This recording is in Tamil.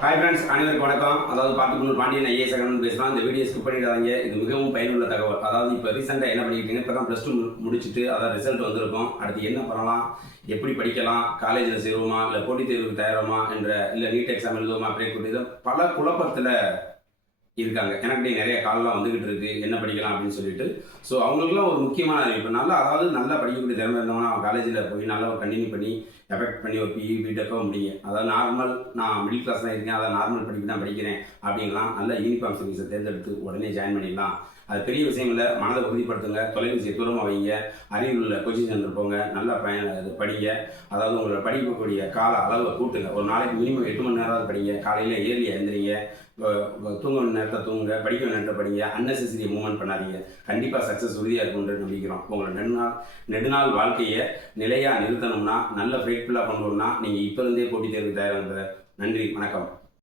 ஹாய் ஃப்ரெண்ட்ஸ், அனைவருக்கும் வணக்கம். அதாவது பார்த்துக்கணும் பாண்டியன் ஐஏஎஸ் அகாடமி பேசலாம். இந்த வீடியோ ஸ்கிப் பண்ணிடாதீங்க. இது மிகவும் பயனுள்ள தகவல். அதாவது இப்போ ரீசெண்டாக என்ன பண்ணிக்கிட்டீங்க, இப்போ தான் +2 முடிச்சுட்டு அதாவது ரிசல்ட் வந்திருக்கும். அடுத்து என்ன பண்ணலாம், எப்படி படிக்கலாம், காலேஜில் சேருவோமா, இல்லை போட்டித் தேர்வுக்கு தயாராமா என்ற, இல்லை நீட் எக்ஸாம் எழுதுவோமா, அப்ளை பண்ணி பல குழப்பத்தில் இருக்காங்க. எனக்கு நிறைய காலெலாம் வந்துகிட்டு இருக்கு, என்ன படிக்கலாம் அப்படின்னு சொல்லிட்டு. ஸோ அவங்களுக்குலாம் ஒரு முக்கியமான அறிவிப்பு. நல்லா படிக்கக்கூடிய திறமை இருந்தவங்கன்னா அவன் காலேஜில் போய் நல்லா கண்டினியூ பண்ணி எஃபெக்ட் பண்ணி ஒரு பிஇ பிடெக்கோ முடியும். அதாவது நார்மல், நான் மிடில் கிளாஸ் தான் இருக்கேன், அதாவது நார்மல் படிப்பு தான் படிக்கிறேன் அப்படிங்கலாம் நல்ல யூனிஃபார்ம் சர்வீஸை தேர்ந்தெடுத்து உடனே ஜாயின் பண்ணிடலாம். அது பெரிய விஷயம் இல்லை. மனதை உறுதிப்படுத்துங்க, தொலைபேசியை தூரமாக வைங்க, அறிவில் உள்ள கோச்சிங் சென்டர் போங்க, நல்லா படிங்க. அதாவது உங்களோட படிக்கக்கூடிய கால அளவை கூட்டுங்க. ஒரு நாளைக்கு மினிமம் 8 மணி நேரம் படிங்க. காலையில் ஏர்லியாக எழுந்திரிங்க, தூங்க நேரத்தை தூங்குங்க, படிக்க நேரத்தை படிங்க. அன்னெசரி மூவ்மெண்ட் பண்ணாதீங்க. கண்டிப்பாக சக்ஸஸ் உறுதியாக இருக்கும்னு நம்பிக்கிறோம். உங்களோட நெடுநாள் வாழ்க்கையை நிலையாக நிறுத்தணும்னா, நல்ல ஃப்ரீட்ஃபுல்லாக பண்ணணும்னா நீங்கள் இப்போ இருந்தே போட்டித் தேர்வு தயாராக. நன்றி, வணக்கம்.